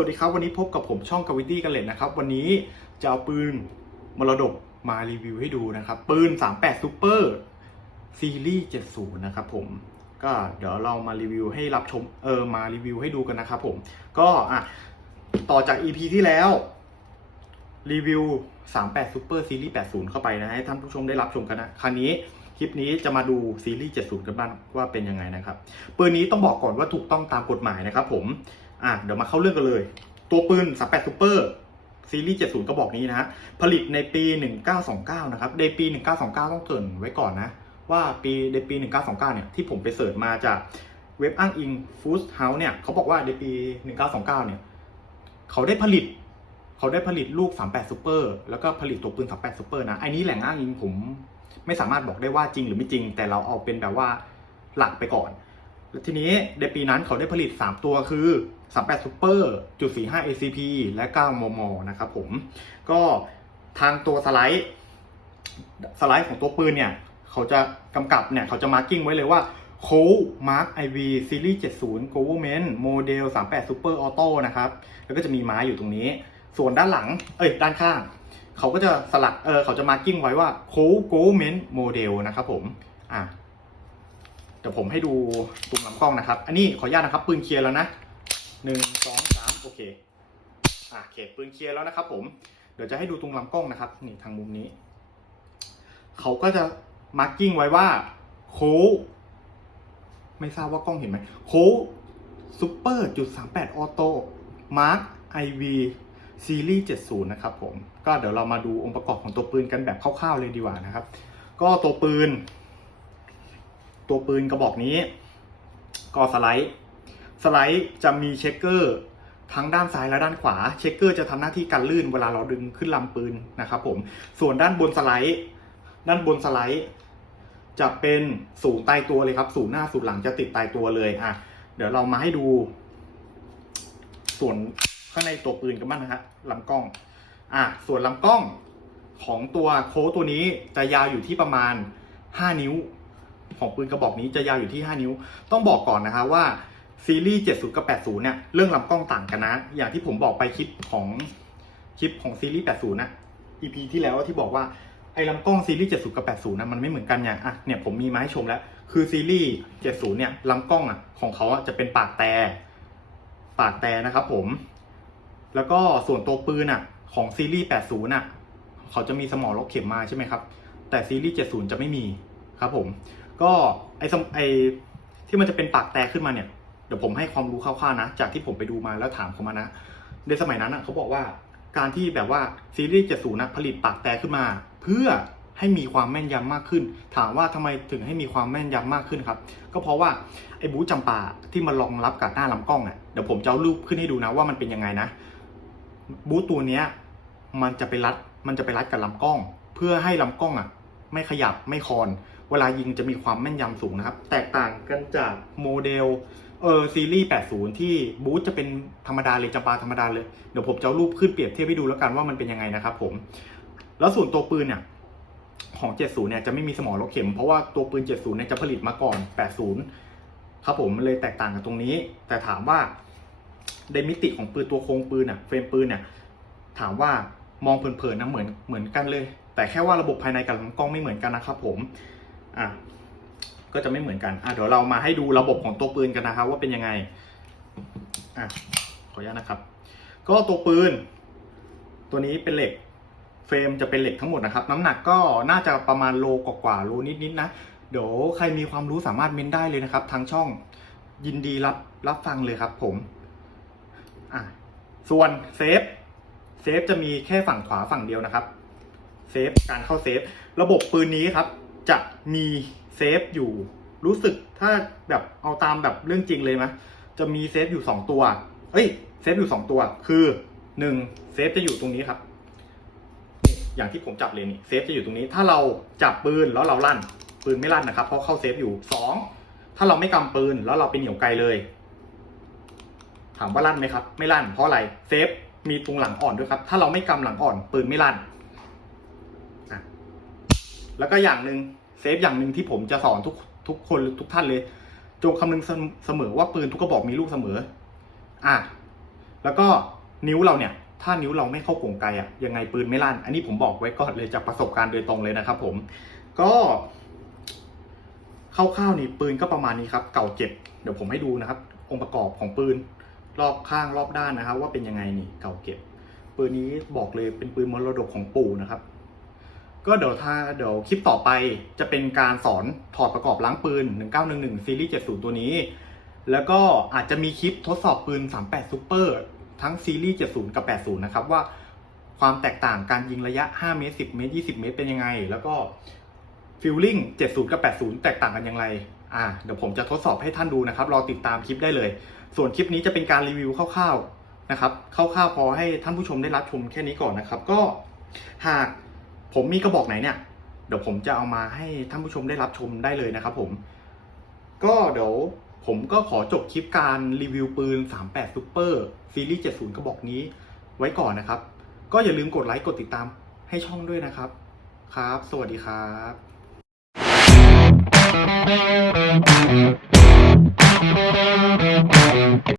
สวัสดีครับวันนี้พบกับผมช่องกวิตี้กันเลยนะครับวันนี้จะเอาปืนมรดกมารีวิวให้ดูนะครับปืน 38 Super ซีรีส์ 70 นะครับผมก็เดี๋ยวเรามารีวิวให้รับชมเออมารีวิวให้ดูกันนะครับผมก็อะต่อจาก EP ที่แล้วรีวิว 38 Super ซีรีส์ 80 เข้าไปนะให้ท่านผู้ชมได้รับชมกันนะคราวนี้คลิปนี้จะมาดูซีรีส์ 70 กันบ้างว่าเป็นยังไงนะครับปืนนี้ต้องบอกก่อนว่าถูกต้องตามกฎหมายนะครับผม อะเดี๋ยวมาเข้าเรื่องกันเลย ตัวปืน 38 Super ซีรีส์ 70 กระบอกนี้นะฮะ ผลิตในปี 1929 นะครับ ในปี 1929 ต้องเกรินไว้ก่อนนะ ว่าปีในปี 1929 เนี่ย ที่ผมไปเสิร์ชมาจากเว็บอ้างอิง Food House เนี่ย เขาบอกว่าในปี 1929 เนี่ย เขาได้ผลิต เขาได้ผลิตลูก 38 Super แล้วก็ผลิตตัวปืน 38 Super นะไอันนี้แหล่งอ้างอิงผมไม่สามารถบอกได้ว่าจริงหรือไม่จริง แต่เราเอาเป็นแบบว่าหลักไปก่อน แล้วทีนี้ในปีนั้นเขาได้ผลิต 3 ตัวคือ 38 Super จุด45 ACP และ 9 มม นะครับผม ก็ทางตัวสไลด์ สไลด์ของตัวปืนเนี่ย เขาจะกำกับเนี่ย เขาจะมาร์กิ้งไว้เลยว่าโค้มาร์ค IV Series 70 Government Model 38 Super Auto นะครับ แล้วก็จะมีไม้อยู่ตรงนี้ ส่วนด้านหลัง เอ้ย ด้านข้าง เขาก็จะสลัก เออ เขาจะมาร์กิ้งไว้ว่าโค้ Government Model นะครับผม อะ เดี๋ยวผมให้ดูตรงลำกล้องนะครับ อันนี้ขออนุญาตนะครับ ปืนเคลียร์แล้วนะ หนึ่งสองสามโอเคอะโอเคปืนเคลียร์แล้วนะครับผมเดี๋ยวจะให้ดูตรงลำกล้องนะครับนี่ทางมุมนี้ เขาก็จะมาร์กิ้งไว้ว่าโค้ไม่ทราบว่ากล้องเห็นไหมโค้ซูเปอร์จุดสามแปดออโต้มาร์คไอวีซีรีส์เจ็ดศูนย์นะครับผม ก็เดี๋ยวเรามาดูองค์ประกอบของตัวปืนกันแบบคร่าวๆเลยดีกว่านะครับ ก็ตัวปืน ตัวปืนกระบอกนี้ ก็สไลด์ สไลด์จะมีเช็คเกอร์ทั้งด้านซ้ายและด้านขวา เช็คเกอร์จะทำหน้าที่กันลื่นเวลาเราดึงขึ้นลำปืนนะครับผม ส่วนด้านบนสไลด์ ด้านบนสไลด์ จะเป็นศูนย์ตายตัวเลยครับศูนย์หน้าศูนย์หลังจะติดตายตัวเลยอะเดี๋ยวเรามาให้ดู ส่วนข้างในตัวปืนกันบ้างนะฮะลำกล้องอะส่วนลำกล้องของตัวโค้ตัวนี้จะยาวอยู่ที่ประมาณ 5 นิ้ว ของปืนกระบอกนี้จะยาวอยู่ที่ 5 นิ้ว ต้องบอกก่อนนะคะว่า ซีรีส์ 70 กับ 80 เนี่ย เรื่องลำกล้องต่างกันนะ อย่างที่ผมบอกไปคลิปของคลิปของซีรีส์ 80 นะ EP ที่แล้วที่บอกว่าไอ้ลำกล้องซีรีส์ 70 กับ 80 นะ มันไม่เหมือนกันอย่างอะเนี่ยผมมีมาให้ชมแล้ว คือซีรีส์ 70 เนี่ยลำกล้องอะของเขาอะจะเป็นปากแต่ปากแต่นะครับผม แล้วก็ส่วนตัวปืนอะของซีรีส์ 80 น่ะเขาจะมีสมอล็อกเข็มมาใช่ไหมครับ แต่ซีรีส์ 70 จะไม่มีครับผม ก็ไอสมไอที่มันจะเป็นปากแตกขึ้นมาเนี่ย เดี๋ยวผมให้ความรู้คร่าวๆนะ จากที่ผมไปดูมาแล้วถามเขามานะ ในสมัยนั้นนะเขาบอกว่าการที่แบบว่าซีรีส์70นะผลิตปากแตกขึ้นมา เพื่อให้มีความแม่นยำมากขึ้น ถามว่าทำไมถึงให้มีความแม่นยำมากขึ้นครับ ก็เพราะว่าไอ้บูจำปาที่มารองรับกับหน้าลำกล้องอะเดี๋ยวผมจะเอารูปขึ้นให้ดูนะว่ามันเป็นยังไงนะ บูตัวเนี้ยมันจะไปรัดมันจะไปรัดกับลำกล้อง เพื่อให้ลำกล้องอะ ไม่ขยับไม่คลอน เวลายิงจะมีความแม่นยำสูงนะครับ แตกต่างกันจากโมเดล เออซีรีส์ 80 ที่บูธจะเป็นธรรมดาเลยจำปาธรรมดาเลย เดี๋ยวผมจะเอารูปขึ้นเปรียบเทียบให้ดูแล้วกันว่ามันเป็นยังไงนะครับผม แล้วส่วนตัวปืนเนี่ยของ 70 เนี่ยจะไม่มีสมอล็อกเข็ม เพราะว่าตัวปืน 70 เนี่ยจะผลิตมาก่อน 80 ครับผมมันเลยแตกต่างกันตรงนี้ แต่ถามว่าในมิติของปืนตัวโครงปืนอะเฟรมปืนเนี่ยถามว่ามองเผินๆนะเหมือนเหมือนกันเลย แต่แค่ว่าระบบภายในกับลำกล้องไม่เหมือนกันนะครับผมอะ ก็จะไม่เหมือนกันอะเดี๋ยวเรามาให้ดูระบบของตัวปืนกันนะครับ ว่าเป็นยังไงอะขออนุญาตนะครับ ก็ตัวปืน ตัวนี้เป็นเหล็กเฟรมจะเป็นเหล็กทั้งหมดนะครับ น้ำหนักก็น่าจะประมาณโลกว่าๆโลนิดๆนะเดี๋ยวใครมีความรู้สามารถเม้นได้เลยนะครับ ทางช่องยินดีรับรับฟังเลยครับ ผมอะส่วนเซฟเซฟจะมีแค่ฝั่งขวาฝั่งเดียวนะครับเซฟการเข้าเซฟ ระบบปืนนี้ครับ จะมี เซฟอยู่รู้สึกถ้าแบบเอาตามแบบเรื่องจริงเลยไหมจะมีเซฟอยู่สองตัว เอ้ยเซฟอยู่สองตัว คือหนึ่งเซฟจะอยู่ตรงนี้ครับนี่อย่างที่ผมจับเลยนี่เซฟจะอยู่ตรงนี้ ถ้าเราจับปืนแล้วเราลั่น ปืนไม่ลั่นนะครับ เพราะเข้าเซฟอยู่สองถ้าเราไม่กำปืนแล้วเราไปเหนียวไกลเลย ถามว่าลั่นไหมครับ ไม่ลั่น เพราะอะไรเซฟมีตรงหลังอ่อนด้วยครับ ถ้าเราไม่กำหลังอ่อนปืนไม่ลั่นแล้วก็อย่างหนึ่ง เซฟอย่างหนึ่งที่ผมจะสอนทุกทุกคนทุกท่านเลย จงคำนึงเสมอว่าปืนทุกกระบอกมีลูกเสมอ อะ แล้วก็นิ้วเราเนี่ย ถ้านิ้วเราไม่เข้าโก่งไกลอะยังไงปืนไม่ลั่น อันนี้ผมบอกไว้ก่อนเลยจากประสบการณ์โดยตรงเลยนะครับผม ก็คร่าวๆนี่ปืนก็ประมาณนี้ครับ เก่าเจ็บเดี๋ยวผมให้ดูนะครับ องค์ประกอบของปืน รอบข้างรอบด้านนะครับ ว่าเป็นยังไงนี่เก่าเก็บ ปืนนี้บอกเลยเป็นปืนมรดกของปู่นะครับ ก็เดี๋ยวถ้าเดี๋ยวคลิปต่อไปจะเป็นการสอนถอดประกอบล้างปืน 1911 ซีรีส์ 70 ตัวนี้ แล้วก็อาจจะมีคลิปทดสอบปืน 38 Super ทั้งซีรีส์ 70 กับ 80 นะครับ ว่าความแตกต่างการยิงระยะ 5 เมตร 10 เมตร 20 เมตร เป็นยังไง แล้วก็ฟิลลิ่ง 70 กับ 80 แตกต่างกันอย่างไร อ่า เดี๋ยวผมจะทดสอบให้ท่านดูนะครับ รอติดตามคลิปได้เลย ส่วนคลิปนี้จะเป็นการรีวิวคร่าวๆนะครับ คร่าวๆพอให้ท่านผู้ชมได้รับชมแค่นี้ก่อนนะครับ ก็หาก ผมมีกระบอกไหนเนี่ย เดี๋ยวผมจะเอามาให้ท่านผู้ชมได้รับชมได้เลยนะครับผม ก็เดี๋ยวผมก็ขอจบคลิปการรีวิวปืน 38 Super ซีรีส์ 70 กระบอกนี้ไว้ก่อนนะครับ ก็อย่าลืมกดไลค์กดติดตามให้ช่องด้วยนะครับ ครับ สวัสดีครับ